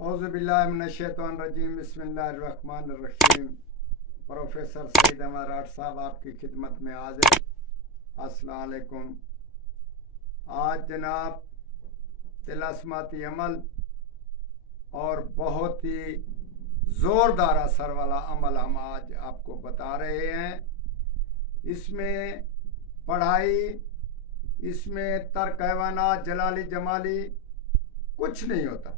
औज़ुबिल्लाहिमिनश्शैतानिर्रजीम बिस्मिल्लाहिर्रहमानिर्रहीम। प्रोफेसर सईद अहमद राठ साहब आपकी खिदमत में हाजिर। अस्सलाम वालेकुम। आज जनाब तिलास्माती अमल और बहुत ही ज़ोरदार असर वाला अमल हम आज आपको बता रहे हैं। इसमें पढ़ाई, इसमें तर्क हैवानात, जलाली जमाली कुछ नहीं होता।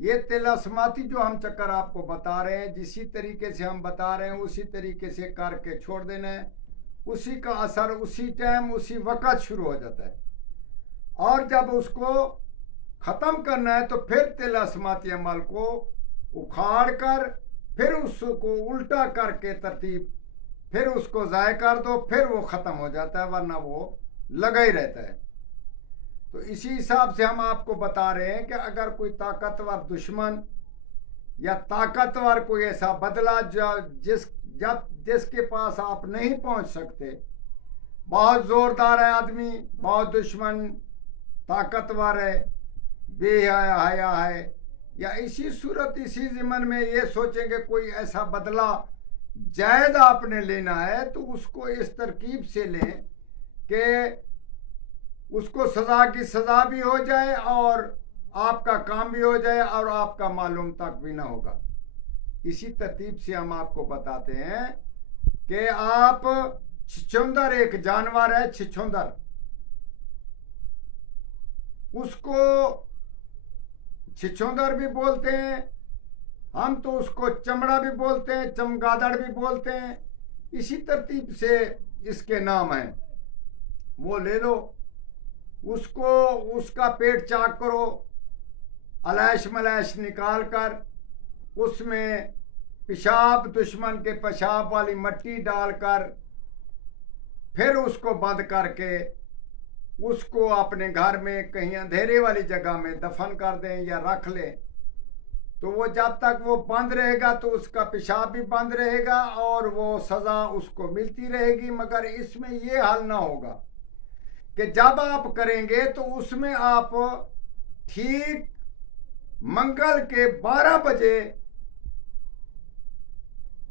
ये तिलास्माती जो हम चक्कर आपको बता रहे हैं, जिसी तरीके से हम बता रहे हैं उसी तरीके से करके छोड़ देना है। उसी का असर उसी टाइम उसी वक़्त शुरू हो जाता है, और जब उसको ख़त्म करना है तो फिर तिलास्माती अमल को उखाड़ कर फिर उसको उल्टा करके तरतीब फिर उसको ज़ाय कर दो, फिर वो ख़त्म हो जाता है, वरना वो लगा ही रहता है। तो इसी हिसाब से हम आपको बता रहे हैं कि अगर कोई ताकतवर दुश्मन या ताकतवर कोई ऐसा बदला जिसके पास आप नहीं पहुंच सकते, बहुत ज़ोरदार है आदमी, बहुत दुश्मन ताकतवर है, बेहया है, या इसी सूरत इसी ज़िमन में ये सोचेंगे कोई ऐसा बदला जायज़ आपने लेना है, तो उसको इस तरकीब से लें कि उसको सज़ा की सज़ा भी हो जाए और आपका काम भी हो जाए और आपका मालूम तक भी ना होगा। इसी तरतीब से हम आपको बताते हैं कि आप छिछुंदर, एक जानवर है छिछुंदर, उसको छिछुंदर भी बोलते हैं, हम तो उसको चमड़ा भी बोलते हैं, चमगादड़ भी बोलते हैं, इसी तरतीब से इसके नाम हैं। वो ले लो, उसको उसका पेट चाक करो, अलैश मलैश निकाल कर उसमें पेशाब, दुश्मन के पेशाब वाली मट्टी डालकर फिर उसको बंद करके उसको अपने घर में कहीं अंधेरे वाली जगह में दफन कर दें या रख लें। तो वो जब तक वो बंद रहेगा तो उसका पेशाब भी बंद रहेगा और वो सज़ा उसको मिलती रहेगी। मगर इसमें ये हाल ना होगा कि जब आप करेंगे तो उसमें आप ठीक मंगल के 12 बजे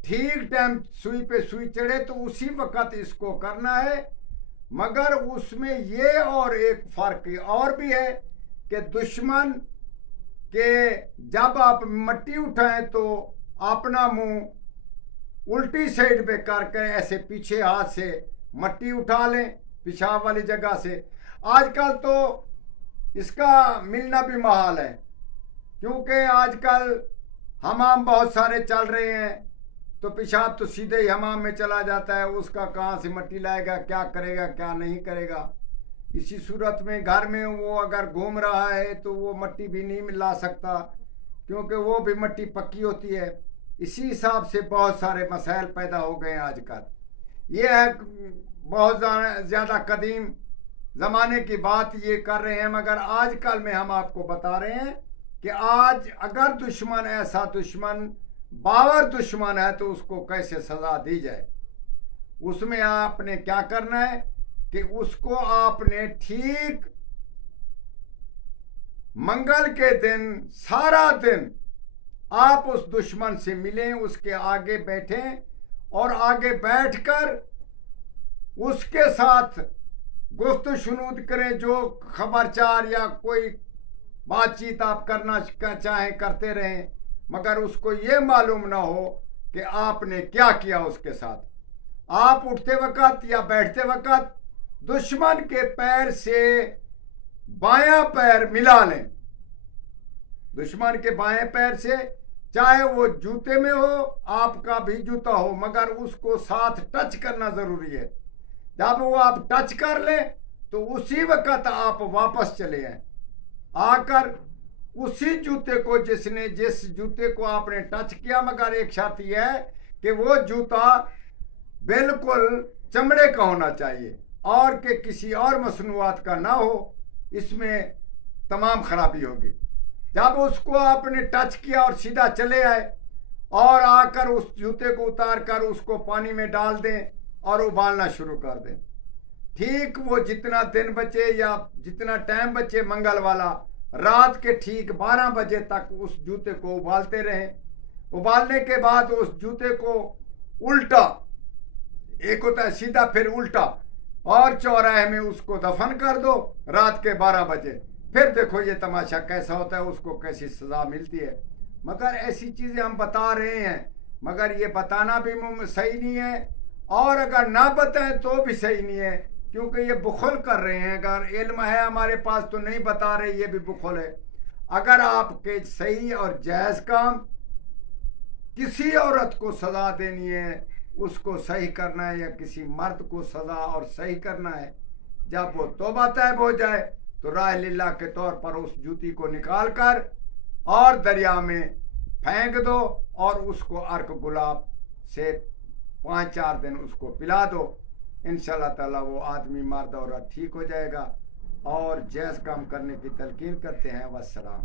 ठीक टाइम सुई पे सुई चढ़े तो उसी वक़्त इसको करना है। मगर उसमें ये और एक फ़र्क और भी है कि दुश्मन के जब आप मट्टी उठाएं तो अपना मुंह उल्टी साइड पे करके ऐसे पीछे हाथ से मट्टी उठा लें पेशाब वाली जगह से। आजकल तो इसका मिलना भी महाल है, क्योंकि आजकल हमाम बहुत सारे चल रहे हैं, तो पेशाब तो सीधे ही हमाम में चला जाता है, उसका कहाँ से मट्टी लाएगा, क्या करेगा क्या नहीं करेगा। इसी सूरत में घर में वो अगर घूम रहा है तो वो मट्टी भी नहीं ला सकता, क्योंकि वो भी मट्टी पक्की होती है। इसी हिसाब से बहुत सारे मसाइल पैदा हो गए हैं आजकल। ये है बहुत ज़्यादा कदीम ज़माने की बात ये कर रहे हैं, मगर आजकल में हम आपको बता रहे हैं कि आज अगर दुश्मन ऐसा दुश्मन बावर दुश्मन है तो उसको कैसे सज़ा दी जाए। उसमें आपने क्या करना है कि उसको आपने ठीक मंगल के दिन सारा दिन आप उस दुश्मन से मिलें, उसके आगे बैठें और आगे बैठकर उसके साथ गुफ्त शुनूद करें, जो खबरचार या कोई बातचीत आप करना चाहें करते रहें, मगर उसको ये मालूम ना हो कि आपने क्या किया उसके साथ। आप उठते वक़्त या बैठते वक़्त दुश्मन के पैर से बायां पैर मिला लें, दुश्मन के बाएं पैर से, चाहे वो जूते में हो, आपका भी जूता हो, मगर उसको साथ टच करना ज़रूरी है। जब वो आप टच कर लें तो उसी वक़्त आप वापस चले आए, आकर उसी जूते को जिस जूते को आपने टच किया, मगर एक शर्त यह है कि वो जूता बिल्कुल चमड़े का होना चाहिए और कि किसी और मसनूआत का ना हो, इसमें तमाम खराबी होगी। जब उसको आपने टच किया और सीधा चले आए और आकर उस जूते को उतार कर उसको पानी में डाल दें और उबालना शुरू कर दें। ठीक वो जितना दिन बचे या जितना टाइम बचे मंगल वाला, रात के ठीक 12 बजे तक उस जूते को उबालते रहें। उबालने के बाद उस जूते को उल्टा, एक होता है सीधा फिर उल्टा, और चौराहे में उसको दफन कर दो रात के 12 बजे। फिर देखो ये तमाशा कैसा होता है, उसको कैसी सजा मिलती है। मगर ऐसी चीज़ें हम बता रहे हैं, मगर ये बताना भी सही नहीं है, और अगर ना बताएं तो भी सही नहीं है, क्योंकि ये बुखल कर रहे हैं। अगर इल्म है हमारे पास तो नहीं बता रहे, ये भी बुखल है। अगर आपके सही और जायज़ काम, किसी औरत को सज़ा देनी है उसको सही करना है, या किसी मर्द को सज़ा और सही करना है, जब वो तौबा तैब हो जाए तो राह लिल्लाह के तौर पर उस जूती को निकाल कर और दरिया में फेंक दो, और उसको अर्क गुलाब से 5-4 दिन उसको पिला दो। इंशाअल्लाह ताला वो आदमी मर्द औरत ठीक हो जाएगा। और जैस काम करने की तलकीन करते हैं। वस्सलाम।